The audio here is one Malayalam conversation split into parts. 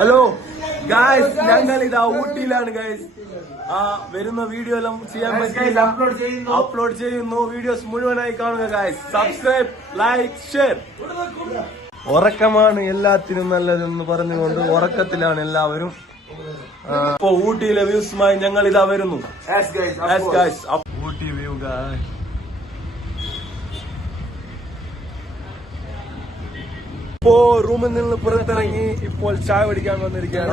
ഹലോ ഗായ്സ്, ഞങ്ങൾ ഇതാ ഊട്ടിയിലാണ് ഗായ്സ്. വരുന്ന വീഡിയോ എല്ലാം ചെയ്യാൻ പറ്റില്ല, അപ്ലോഡ് ചെയ്യുന്നു. വീഡിയോസ് മുഴുവനായി കാണുക ഗായ്സ്. Subscribe, like, share. ഉറക്കമാണ് എല്ലാത്തിനും നല്ലതെന്ന് പറഞ്ഞുകൊണ്ട് ഉറക്കത്തിലാണ് എല്ലാവരും. ഇപ്പൊ ഊട്ടിയിലെ വ്യൂസുമായി ഞങ്ങൾ ഇതാ വരുന്നു. Ooty view guys. ഇപ്പോ റൂമിൽ നിന്ന് പുറത്തിറങ്ങി ഇപ്പോൾ ചായ കുടിക്കാൻ വന്നിരിക്കുകയാണ്.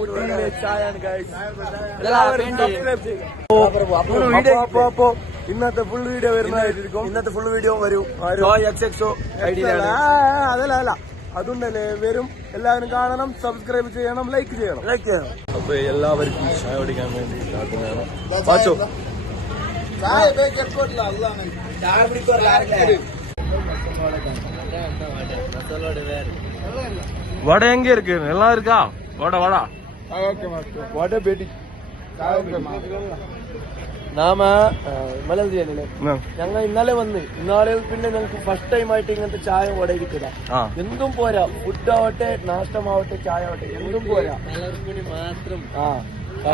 ഊട്ടിയിലെ ചായയാണ് ഗായ്സ്. അപ്പോ ഇന്നത്തെ ഫുൾ വീഡിയോ വരുന്നതായിരിക്കും. ഇന്നത്തെ ഫുൾ വീഡിയോ വരും. അതല്ല അതുണ്ടല്ലേ വരും. എല്ലാവരും കാണണം, സബ്സ്ക്രൈബ് ചെയ്യണം, ലൈക്ക് ചെയ്യണം. അപ്പൊ എല്ലാവർക്കും ചായ കുടിക്കാൻ വേണ്ടി വാച്ചോ வடை எங்க இருக்கு? எல்லாம் இருக்கா? வடை வடை பேட்டி. നാമ മലയാളിയല്ലേ, ഞങ്ങൾ ഇന്നലെ വന്ന് ഇന്നാളെ പിന്നെ ഞങ്ങൾക്ക് ഫസ്റ്റ് ടൈം ആയിട്ട് ഇങ്ങനത്തെ ചായ വട കിട്ടില്ല. എന്തും പോരാ, ഫുഡാവട്ടെ, നാഷ്ടമാവട്ടെ, ചായ ആവട്ടെ, എന്തും പോരാ. മാത്രം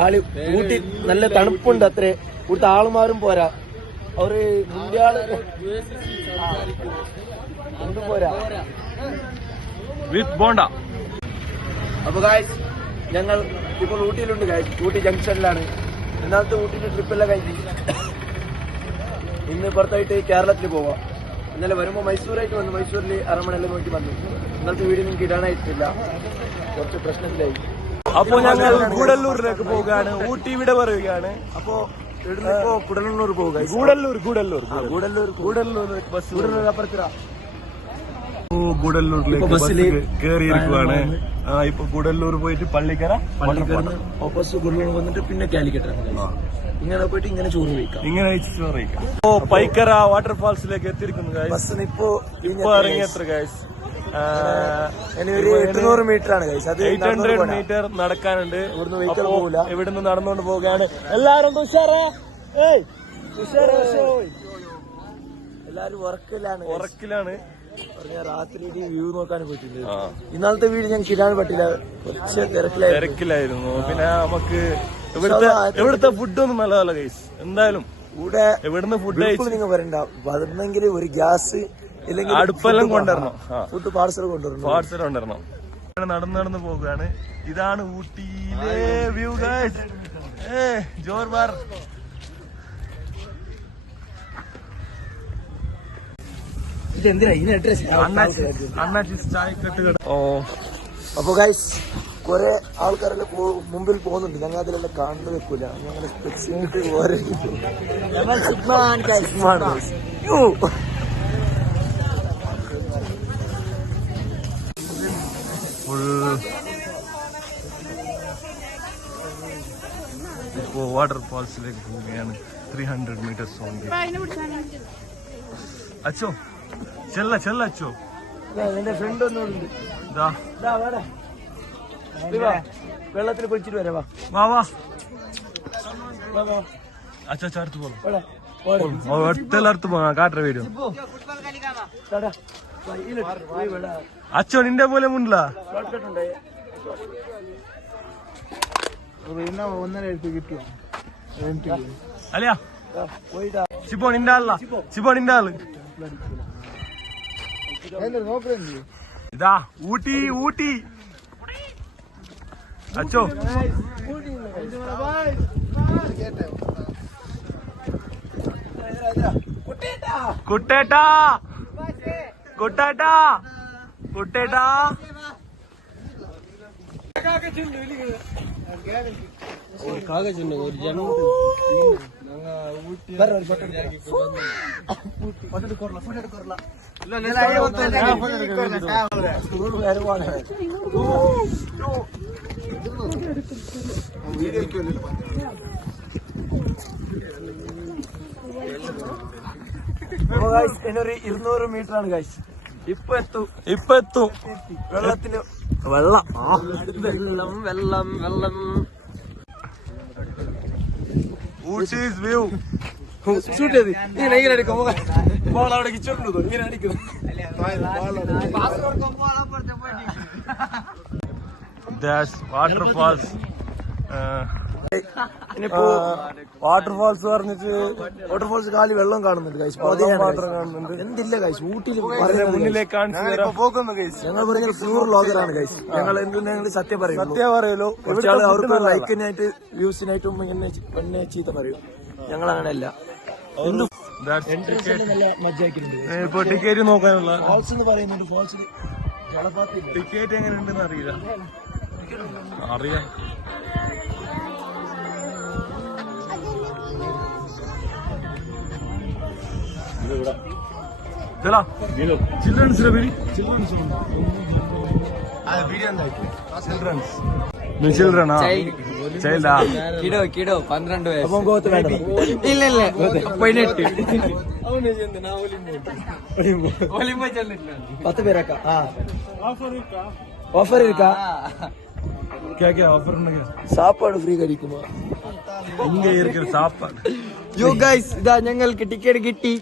ആള് ഊട്ടി നല്ല തണുപ്പുണ്ട്. അത്രേ ഇവിടുത്തെ ആളുമാരും പോരാ. അവര് ഇന്ത്യയാള് എന്തും പോരാ വിത്ത് ബോണ്ട. അപ്പൊ ഗായ്സ്, ഞങ്ങൾ ഇപ്പോൾ ഊട്ടിയിലുണ്ട് ഗായ്സ്. ഊട്ടി ജംഗ്ഷനിലാണ്. ഇന്നലത്തെ ഊട്ടിന്റെ ട്രിപ്പെല്ലാം കഴിഞ്ഞ് ഇന്ന് പുറത്തായിട്ട് കേരളത്തിൽ പോവാം. ഇന്നലെ വരുമ്പോ മൈസൂരായിട്ട് വന്നു. മൈസൂരിൽ അരമണയെല്ലാം നോക്കി വന്നു. ഇന്നലത്തെ വീഡിയോ നിങ്ങൾക്ക് ഇടാനായിട്ടില്ല, കുറച്ച് പ്രശ്നത്തിലായി. അപ്പൊ ഞങ്ങൾ ഗൂഡല്ലൂരിലേക്ക് പോവുകയാണ്. ഊട്ടി ഇവിടെ പറയുകയാണ്. അപ്പോ ഇവിടുന്നിപ്പോ കുടലൂർ പോവുക. ഗൂഡല്ലൂർ ബസ് അപ്പുറത്തിരാ. ഗൂഡല്ലൂരിലേക്ക് ബസ്സിൽ കയറിയിരിക്കുവാണ്. ഇപ്പൊ ഗൂഡല്ലൂർ പോയിട്ട് പള്ളിക്കര ഓപ്പോസിറ്റ് ഗുഡല്ലൂർ വന്നിട്ട് പിന്നെ കാലിക്കറ്റ് ഇങ്ങനെ പോയിട്ട് ഇങ്ങനെ ചോറ് കഴിക്കാം. ഇപ്പോ പൈക്കര വാട്ടർഫാൾസിലേക്ക് എത്തിയിരിക്കുന്നു. ബസ്സിന് ഇപ്പൊ ഇറങ്ങിയത്ര ഗൈസ് 800 മീറ്റർ ആണ് ഗൈസ്. അത് 800 മീറ്റർ നടക്കാനുണ്ട്. ഇവിടുന്ന് നടന്നുകൊണ്ട് പോവുകയാണ്. എല്ലാരും എല്ലാരും ഉറക്കിലാണ്. രാത്രി വ്യൂ നോക്കാൻ പറ്റില്ല. ഇന്നലത്തെ വീഡിയോ ഞങ്ങൾക്ക് ഇടാൻ പറ്റില്ല, കുറച്ച് തിരക്കിലായിരുന്നു. പിന്നെ നമുക്ക് ഇവിടുത്തെ ഫുഡൊന്നും നല്ലതല്ല ഗൈസ്. എന്തായാലും ഇവിടെ ഇവിടുന്ന് ഫുഡ് നിങ്ങൾ വരണ്ട. വരുന്നെങ്കിൽ ഒരു ഗ്യാസ് ഇല്ലെങ്കിൽ അടുപ്പെല്ലാം കൊണ്ടുവരണം. ഫുഡ് പാർസൽ കൊണ്ടുവരണം. നടന്നു പോകുകയാണ്. ഇതാണ് ഊട്ടിയിലെ വ്യൂ ഗൈസ്. ജോർബാർ. അപ്പൊ ഗൈസ്, കുറെ ആൾക്കാരെല്ലാം മുമ്പിൽ പോകുന്നുണ്ട്. ഞങ്ങൾ അതിലെല്ലാം കാണുന്നത് വെക്കൂല. ഞങ്ങളെ ഇപ്പോ വാട്ടർഫാൾസിലേക്ക് പോവുകയാണ്. 300 മീറ്റേഴ്സ് ഓൺലി. അച്ചോ ചെല്ല അച്ചോ. എന്റെ ഫ്രണ്ട് ഒന്നുണ്ട്. വെള്ളത്തിൽ പൊളിച്ചിട്ട് വരാ. വാ അച്ഛാ അടുത്ത് പോകാം. അടുത്ത് പോകാം. കാട്ടറ വീഡിയോ. അച്ചോ നിന്റെ പോലെ മുന്നില്ല. അല്ലയാ ചിപ്പോ നിന്റെ ആള്. ഇതാ ഊട്ടി അച്ചോ. കുട്ടേട്ടാ കാഗജുണ്ട് ഒരു ജനം. എന്നൊരു 200 മീറ്റർ ആണ് ഗൈസ്. ഇപ്പൊ എത്തും. വെള്ളത്തിന് വെള്ളം വെള്ളം വെള്ളം വെള്ളം. ഊട്ടീസ് വ്യൂ. ഷൂട്ട് ചെയ്ത് ഇങ്ങനെ അടിക്കുമ്പോ അവിടെ കിച്ചോണ്ടോ ഇങ്ങനെ അടിക്കുന്നു. വാട്ടർഫാൾസ്. ഇനിയിപ്പോ വാട്ടർഫാൾസ് പറഞ്ഞിട്ട് വാട്ടർഫാൾസ് കാലി വെള്ളം കാണുന്നുണ്ട് ഗൈസ്. മാത്രം കാണുന്നുണ്ട്. എന്തില്ല ഗൈസ് ഊട്ടിയിൽ മുന്നിലേക്ക് പോകുന്നു ഗൈസ്. ഞങ്ങൾ പറഞ്ഞ പ്യൂർ ലോഗറാണ് ഗൈസ്. ഞങ്ങൾ എന്തെങ്കിലും സത്യം പറയുമല്ലോ. അവർക്ക് ലൈക്കിനായിട്ട് വ്യൂസിനായിട്ടും ഇങ്ങനെ ചീത്ത പറയും. ഞങ്ങൾ അങ്ങനെയല്ല. ഇപ്പൊ ടിക്കറ്റ് നോക്കാനുള്ള ഫാൾസ് എന്ന് പറയുന്നുണ്ട്. ഫാൾസിൽ ടിക്കറ്റ് എങ്ങനെ ഉണ്ടെന്ന് അറിയില്ല. അറിയാം. ചിൽഡ്രൻസിന്റെ പേര് ചിൽഡ്രൻ ചൈൽഡാ കിടോ കിടോ 12 വയസ്സ്. അപ്പം ഗോത്ത് വേണ്ട. ഇല്ല ഇല്ല 18. 10 പേരൊക്കെ ഓഫർ ഇരിക്കാ. സാപ്പാട് ഫ്രീ കഴിക്കുമോ? സാപ്പാട്. യോ ഗൈസ് ഇതാ ഞങ്ങൾക്ക് ടിക്കറ്റ് കിട്ടി.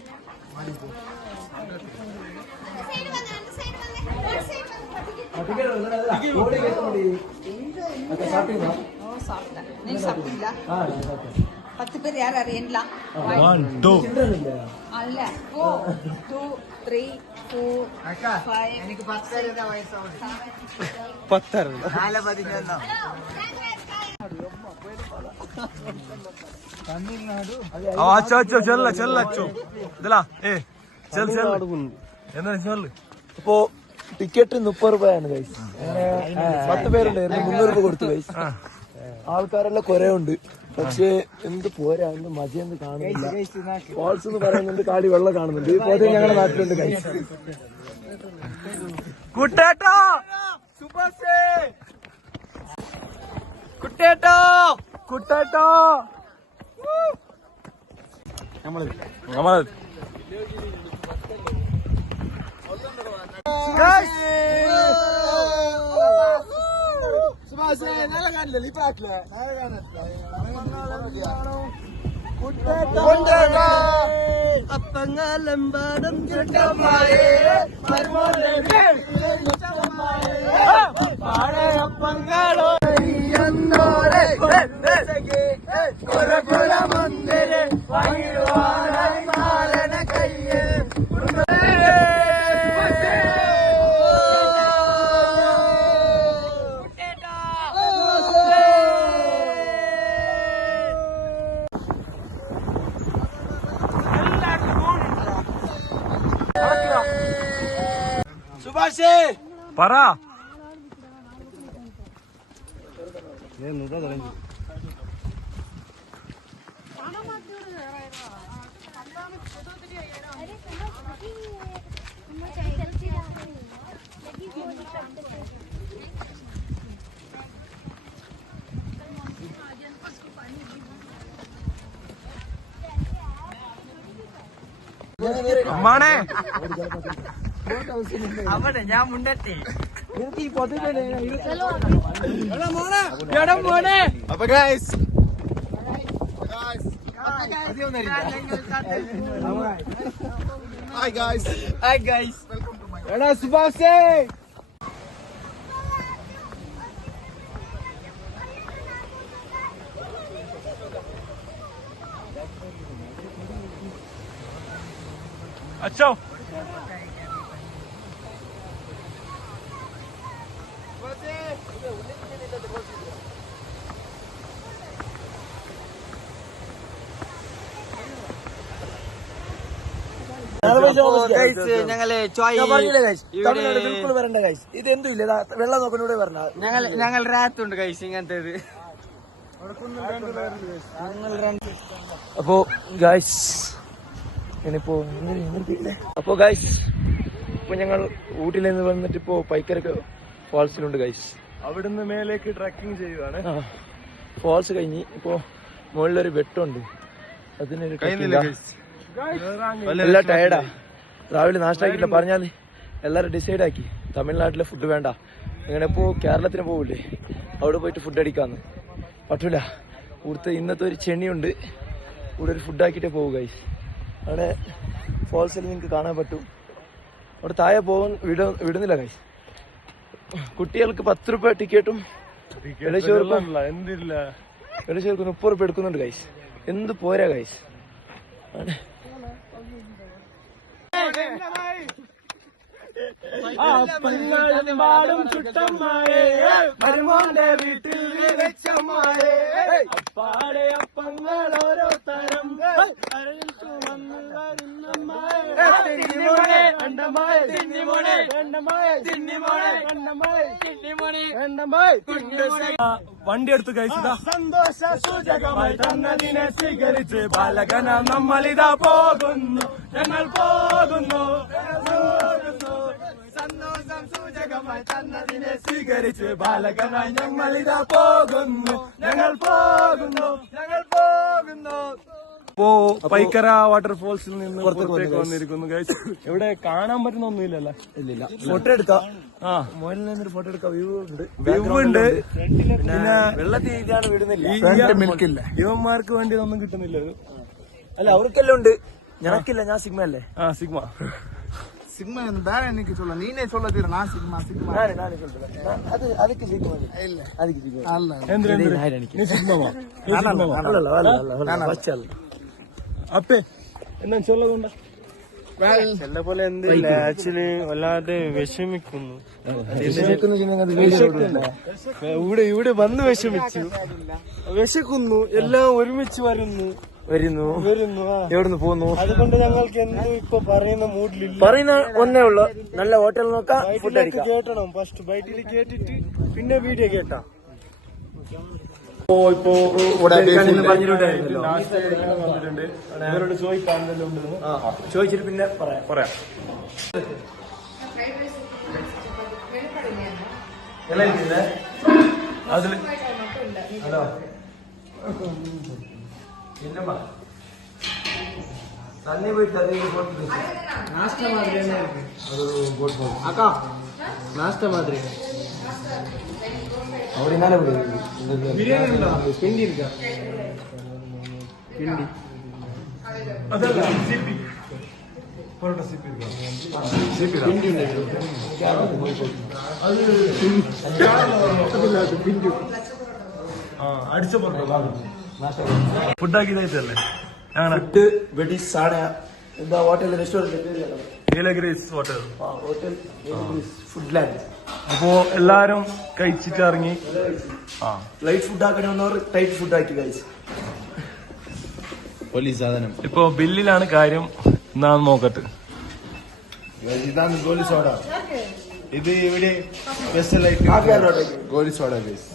பத்து பேர் யார் அறியல. 1 2 அல்ல 4 2 3 4 5 எனக்கு 10 பேர் தான் வயசாகுது. 10 നാല 11 ഇപ്പോ ടിക്കറ്റ് 30 രൂപയാണ് ഗൈസ്. 10 പേരുണ്ടായിരുന്നു. 300 രൂപ കൊടുത്തു ഗൈസ്. ആൾക്കാരെല്ലാം കുറെ ഉണ്ട്. പക്ഷേ എന്ത് പോരാ, എന്ത് മജയെന്ന് കാണുന്നില്ല. ഫാൾസ് എന്ന് പറയുന്നുണ്ട്, കാടി വെള്ളം കാണുന്നുണ്ട്. ഇപ്പോഴത്തെ ഞങ്ങളുടെ നാട്ടിലുണ്ട് ഗൈസ്. കുട്ടേട്ടോ കുട്ടേട്ടോ കുട്ടേട്ടോ നമ്മൾ അപ്പങ്ങാലമ്പാടം പറ. അമ്മാണേ അവിടെ ഞാൻ മുണ്ടട്ടെ. അപ്പൊ ഗൈസ് ഹായ് ഗൈസ്. എടാ സുഭാഷേ അച്ഛോ ഞങ്ങള് വരണ്ട ഗൈസ്. ഇത് എന്തും ഇല്ല, വെള്ളം നോക്കുന്നൂടെ പറഞ്ഞ ഞങ്ങൾ റാത്തുണ്ട് ഗൈസ് ഇങ്ങനത്തേത്. അപ്പോ ഗൈസ് അപ്പോ ഗൈസ് ഇപ്പൊ ഞങ്ങൾ ഊട്ടിയിൽ നിന്ന് വന്നിട്ട് ഇപ്പോ പൈക്കരക്ക് ഫാൾസിലുണ്ട് ഗൈസ്. അവിടുന്ന് മേലേക്ക് ട്രക്കിംഗ് ചെയ്യുവാണ്. ഫാൾസ് കഴിഞ്ഞ് ഇപ്പോ മുകളിലൊരു വെട്ടമുണ്ട്, അതിനൊരു എല്ലാം ടയർഡാ. രാവിലെ നാഷ്ടാക്കില്ല പറഞ്ഞാല് എല്ലാരും ഡിസൈഡ് ആക്കി തമിഴ്നാട്ടിലെ ഫുഡ് വേണ്ട, ഇങ്ങനെ ഇപ്പോൾ കേരളത്തിന് പോവില്ലേ, അവിടെ പോയിട്ട് ഫുഡ് അടിക്കാന്ന് പറ്റൂല. ഇവിടുത്തെ ഇന്നത്തെ ഒരു ചെണിയുണ്ട്, ഇവിടെ ഒരു ഫുഡാക്കിയിട്ടേ പോകും ഗൈസ്. അവിടെ ഫോൾസിൽ നിങ്ങൾക്ക് കാണാൻ പറ്റും. അവിടെ താഴെ പോകാൻ വിടുന്നില്ല ഗൈസ്. കുട്ടികൾക്ക് 10 രൂപ ടിക്കറ്റും വെളിച്ചോർക്ക് 30 രൂപ എടുക്കുന്നുണ്ട് ഗൈസ്. എന്ത് പോരാ ഗൈസ്. പാടും ചുട്ടന്മാരെ മരുമോന്റെ വീട്ടിൽ വെച്ചന്മാരെ പാടെ അപ്പങ്ങൾ ഓരോ തരം വന്ന് വണ്ടി എടുത്ത് കഴിച്ചതാ സന്തോഷ സൂചകമായി തന്നതിനെ സ്വീകരിച്ച് ബാലകന നമ്മളിതാ പോകുന്നു, ഞങ്ങൾ പോകുന്നു. സന്തോഷം സൂചകമായി തന്നതിനെ സ്വീകരിച്ച് ബാലകനായി ഞങ്ങളിതാ പോകുന്നു, ഞങ്ങൾ പോകുന്നു, ഞങ്ങൾ പോകുന്നു. ഇപ്പോ പൈക്കര വാട്ടർഫോൾസിൽ നിന്ന് പുറത്തേക്ക് വന്നിരിക്കുന്നു ഗൈസ്. ഇവിടെ കാണാൻ പറ്റുന്ന ഒന്നുമില്ലല്ലോ. ഇല്ല, ഫോട്ടോ എടുക്കാം. മോനിൽ നിന്നൊരു ഫോട്ടോ എടുക്കാം. വ്യൂ ഉണ്ട്. പിന്നെ വെള്ളത്തിലാണ് വിടുന്നില്ല. യുവന്മാർക്ക് വേണ്ടി ഒന്നും കിട്ടുന്നില്ല. അല്ല, അവർക്കെല്ലാം ഉണ്ട്, ഞനക്കില്ല. ഞാൻ സിഗ്മ അല്ലേ? സിഗ്മ சிக்மா வேற இன்னைக்கு சொல்ல நீனே சொல்லது நான் சிக்மா சிக்மா நானே சொல்றேன். அதுக்கு சிக்மா இல்ல, அதுக்கு சிக்மா அல்ல. நீ சிக்மாவா? അപ്പേ എന്നാ ചൊല്ലതുണ്ട ചെല്ല പോലെ എന്തില്ല. ആക്ച്വലി വല്ലാതെ വിഷമിക്കുന്നു. ഇവിടെ വന്ന് വിശക്കുന്നു. എല്ലാം ഒരുമിച്ച് വരുന്നു. എവിടുന്ന് പോകുന്നു? അതുകൊണ്ട് ഞങ്ങൾക്ക് എന്തും ഇപ്പൊ പറയുന്ന മൂഡിലില്ല. പറയുന്ന ഒന്നേ ഉള്ളു, നല്ല ഹോട്ടൽ നോക്കാം, ഫുഡ് അടിക്കാം. കേട്ടണം ഫസ്റ്റ് ബൈറ്റിൽ കേട്ടിട്ട് പിന്നെ വീഡിയോ കേട്ടാ. ഇപ്പോ വന്നിട്ടുണ്ട്. ഇവരോട് ചോദിക്കാൻ ചോദിച്ചിട്ട് പിന്നെ പറയാം. അതില് ഹലോ തന്നെ പോയിട്ട് நாஸ்டா மாதிரி என்ன இருக்கு? அக்கா நாஸ்டா மாதிரி அப்படின்னால பிரியாணி இல்ல, பிண்டி இருக்கா? பிண்டி അതല്ല സിപി പൊറോട്ട സിപി பிண்டி அது பிண்டி അടിച്ച പൊറോട്ട ഫുഡാക്കിയതായിട്ടല്ലേ? ഫുഡ് വെടി സാട എന്താ hotel restaurant Nilgiris hotel food land. അപ്പോ എല്ലാരും കഴിച്ചിട്ട് ഇറങ്ങി. ലൈറ്റ് ഫുഡ് ആക്കണേ വന്നവർ ടൈറ്റ് ഫുഡ് ആക്കി കഴിച്ചു. പോലീസ് സാധനം ഇപ്പൊ ബില്ലിലാണ് കാര്യം. എന്നാന്ന് നോക്കട്ടെ. ഇതാണ് ഗോലി സോഡ. ഇത് ഇവിടെ സ്പെഷ്യൽ ആയിട്ട് ഗോലി സോഡ ബേസ്.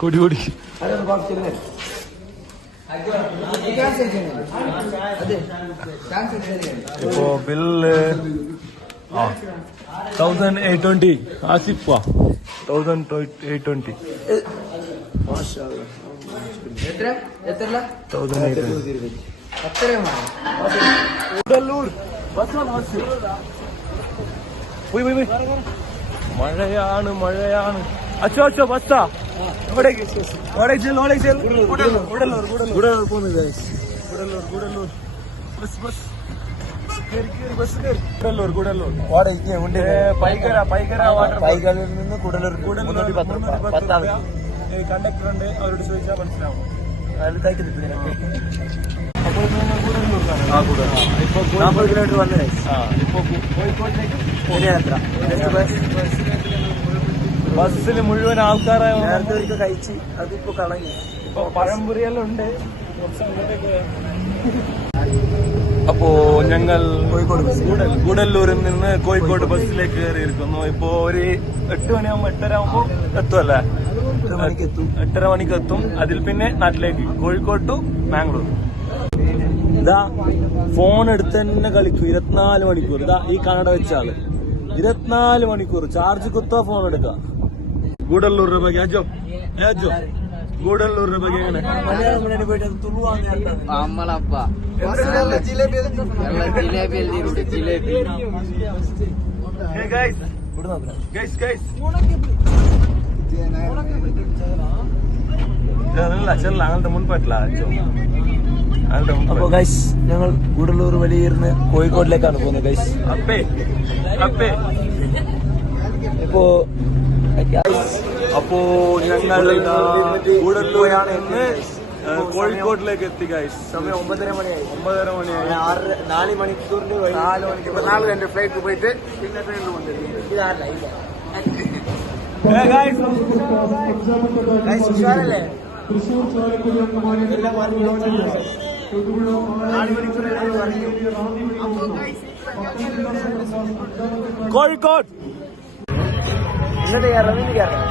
കുടി അതൊന്ന് ബാക്കിയല്ലേ? ഇപ്പോ ബില്ല് 1820. ആസിഫ് 1820. எத்தனை எத்தனை 1820. எத்தனை കൂടല്ലൂർ പോയി മഴയാണ്. അച്ചോ ബസ്സാ എവിടേക്ക് ഗൂഡല്ലൂർ പൈക്കര വാട്ടർ പൈകളിൽ നിന്ന് കൂടലൂർ കണ്ടക്ടർ ഉണ്ട്, അവരോട് ചോദിച്ചാൽ മനസ്സിലാവും. ഇപ്പൊ 40 കിലോമീറ്റർ വന്നേ. ഇപ്പൊ കോഴിക്കോട്ടേക്ക് ബസ്സിൽ മുഴുവൻ ആൾക്കാരായ നേരത്തെ ഒരിക്കൽ കഴിച്ച് അതിപ്പോ കളഞ്ഞു. ഇപ്പൊ പഴംപുരിയെല്ലാം ഉണ്ട്. അപ്പോ ഞങ്ങൾ ഗൂഡല്ലൂരിൽ നിന്ന് കോഴിക്കോട് ബസ്സിലേക്ക് കയറിയിരിക്കുന്നു. ഇപ്പോ ഒരു 8 മണിയാകുമ്പോ 8:30 ആകുമ്പോ എത്തുമല്ലേ? 8:30 മണിക്ക് എത്തും. അതിൽ പിന്നെ നാട്ടിലേക്ക് കോഴിക്കോട് ടു മാംഗ്ലൂർ. ഇതാ ഫോൺ എടുത്ത് തന്നെ കളിക്കും 24 മണിക്കൂർ. ഇതാ ഈ കണ്ണട വെച്ചാള് 24 മണിക്കൂർ ചാർജ് കുത്താ ഫോൺ എടുക്കാം. ഗൂഡല്ലൂർ ഗൂഡല്ലൂരിന്റെ ಬಗ್ಗೆ എങ്ങനെ മലയാളം മണ്ണിന് പോയിട്ട് അത് തുളുവാന്ന് കേട്ടാണ്. ಅಮ್ಮಲಪ್ಪ ಎಲ್ಲ ಜಿಲೇಬಿ ಎಲ್ದಿರುಡು ಜಿಲೇಬಿ Hey guys, ഇവിടെ നോക്കണം. guys. ചെല്ല അങ്ങനത്തെ മുൻപറ്റില്ല അപ്പൊ ഗൈസ് ഞങ്ങൾ ഗൂഡല്ലൂർ വലിയിരുന്ന് കോഴിക്കോടിലേക്കാണ് പോകുന്നത് ഗൈസ്. അപ്പേ ഇപ്പോ ഞങ്ങൾ ഗൂഡല്ലൂരാണ് ഇന്ന് കോഴിക്കോട്ടിലേക്ക് എത്തി ഗൈസ്. സമയം 9:30 മണിയായി. 9:30 4 മണിക്കൂറിന്റെ 4 മണിക്ക് 4 ഫ്ലൈറ്റ് പോയിട്ട് പിന്നെ ട്രെയിനിൽ കൊണ്ടുവരും. ഗൈസ് ഉഷാറല്ലേ? കോഴിക്കോട് ഇങ്ങോട്ട് കയറാം, ഇന്ന് കയറാം.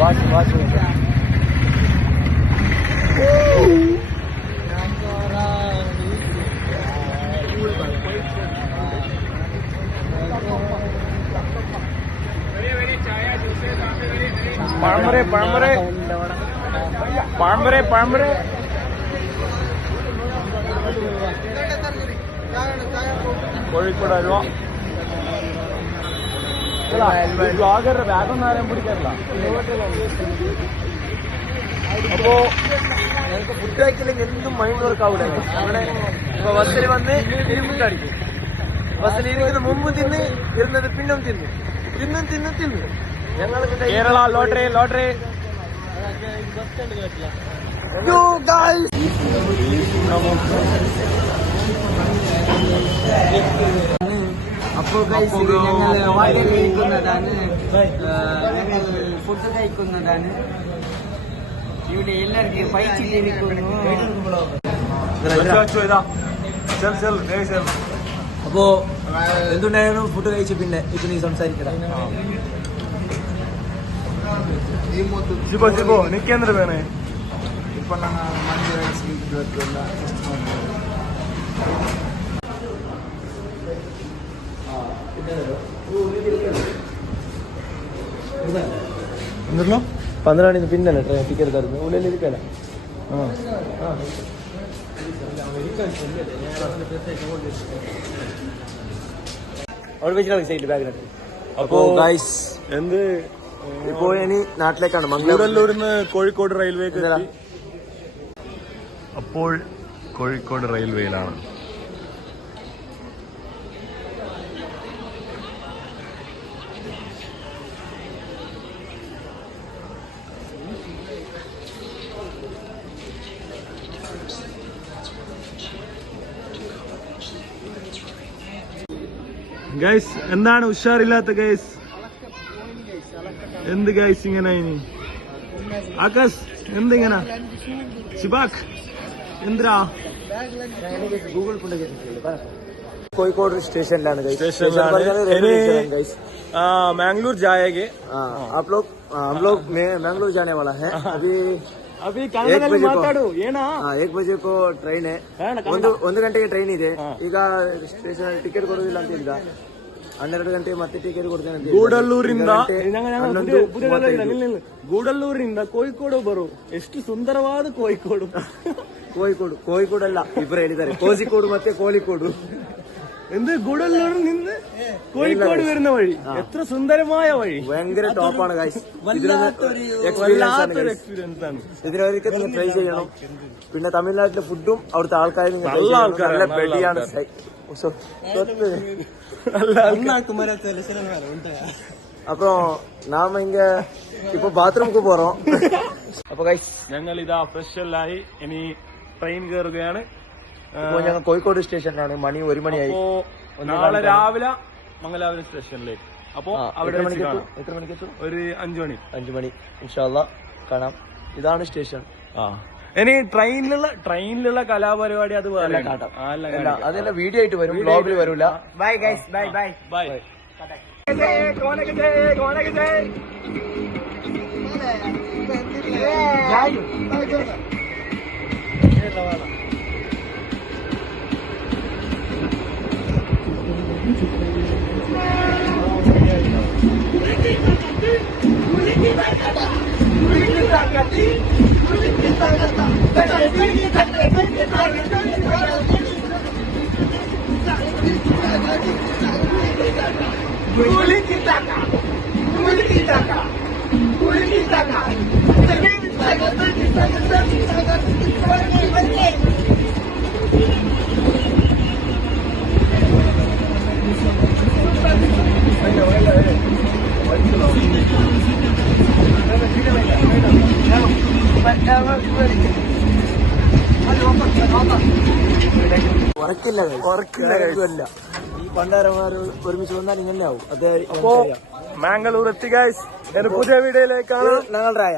വാച്ച് പഴംപൊരെ കോഴിക്കോട് അൽവ ബ്ലോഗറുടെ ബാഗൊന്നും ആരും പിടിക്കാറില്ല. അപ്പോ ഞങ്ങൾക്ക് ഫുഡ് കഴിച്ചില്ലെങ്കിൽ എന്തും മൈൻഡ് വർക്ക് ആവൂല. അങ്ങനെ ഇപ്പൊ ബസ്സിൽ വന്ന് ഫുഡ് അടിക്കും. ബസ്സിൽ ഇരിക്കുന്ന മുമ്പ് തിന്ന് ഇരുന്നത് പിന്നും തിന്ന് ഞങ്ങൾക്ക് കേരള ലോട്ടറി അപ്പോൾ ഞങ്ങൾ വാഴ കഴിക്കുന്നതാണ്, ഞങ്ങൾ ഫുഡ് കഴിക്കുന്നതാണ്. ഇവിടെ എല്ലാവർക്കും പൈസ കഴിക്കുന്നു. അപ്പോ എന്തുണ്ടായിരുന്നു ഫുഡ് കഴിച്ച് പിന്നെ ഇപ്പൊ നീ സംസാരിക്കണം. ജിബോ നിക്കേന്ദ്ര വേണേ ഇപ്പൊ ಮಂಡ್ಯ ಸ್ವೀಟ್ എന്തല്ലോ 12 പിന്നല്ലേ ട്രെയിൻ ടിക്കറ്റ് തരുന്നത് ഉള്ളിൽ ഇരിക്കല. അവിടെ വെച്ചിട്ടാണ് സൈഡിൽ ബാഗിനകത്ത്. അപ്പോ ഗൈസ് എന്ത് ഇപ്പോ ഇനി നാട്ടിലേക്കാണ്. ഗൂഡല്ലൂരിന്ന് കോഴിക്കോട് റെയിൽവേക്ക് എത്തി. അപ്പോൾ കോഴിക്കോട് റെയിൽവേയിലാണ്. ഗൈസ് എന്താണ് ഉഷാറില്ലാത്ത ഗൈസ്? എന്ത് ഗൈസ് ഇങ്ങനെ? ഇനി ആകാശ് എന്തിങ്ങനെ? ശിബാഖ് എന്തിനാ? ഗൂഗിൾ കോഴിക്കോട് സ്റ്റേഷനിലാണ് मैंगलोर जाएंगे. आप लोग हम लोग मैंगलोर जाने वाला है. अभी 1 बजे को ಟ್ರೈನ್ ಒಂದು ಗಂಟೆಗೆ ಟ್ರೈನ್ ಇದೆ. ಈಗ ಸ್ಟೇಷನ್ ಟಿಕೆಟ್ ಕೊಡೋದಿಲ್ಲ ಅಂತ ಹೇಳಿದ. 12 ಗಂಟೆಗೆ ಮತ್ತೆ ಟಿಕೆಟ್ ಕೊಡ್ತೇನೆ ಅಂತ. ಗೂಡಲ್ಲೂರಿಂದ ಕೋഴിക്കോട് ಬರು. ಎಷ್ಟು ಸುಂದರವಾದ ಕೋഴിക്കോട്. ಕೋഴിക്കോಡಲ್ಲ, ಇಬ್ಬರು ಹೇಳಿದ್ದಾರೆ ಕೋഴിക്കോട് ಮತ್ತೆ ಕೋಳಿക്കോട്. എന്ത് ഗൂഡല്ലൂരിൽ നിന്ന് കോഴിക്കോട് വരുന്ന വഴി എത്ര സുന്ദരമായ വഴി. ഭയങ്കര ടോപ്പാണ് ഗൈസ്. എക്സ്പീരിയൻസ് ആണ്. ഇതിനൊരിക്കൽ നിങ്ങൾ ട്രൈ ചെയ്യണം. പിന്നെ തമിഴ്നാട്ടിലെ ഫുഡും അവിടുത്തെ ആൾക്കാരും നല്ല പെടിയാണ്. അപ്പൊ നാമ ഇങ്ങ ഇപ്പൊ ബാത്റൂമുക്ക് പോറോം. അപ്പൊ ഗൈസ് ഞങ്ങൾ ഇതാ ഫ്രഷല്ലായി ഇനി ട്രെയിൻ കയറുകയാണ്. ഇപ്പൊ ഞങ്ങൾ കോഴിക്കോട് സ്റ്റേഷനിലാണ്. മണി 1 മണിയായി. നാളെ രാവിലെ മംഗലാപുരം സ്റ്റേഷനിലേക്ക്. അപ്പൊ അവിടെ എത്ര മണിക്കെത്തും? ഒരു 5 മണി ഇൻഷാ അല്ലാഹ് കാണാം. ഇതാണ് സ്റ്റേഷൻ. ഇനി ട്രെയിനിലുള്ള കലാപരിപാടി അത് വേറെ കാട്ടാം. അതെല്ലാം വീഡിയോ ആയിട്ട് വരും, ബ്ലോഗിൽ വരൂല. Bye guys, bye bye bye. ഉറക്കില്ല ഈ പണ്ടാരന്മാർ ഒരുമിച്ച് വന്നാൽ ഇങ്ങനെ ആവും. അപ്പോ മാംഗ്ലൂർ എത്തി ഗൈസ്. പുതിയ വീഡിയോയിലേക്കാണ് ഞങ്ങൾ രായ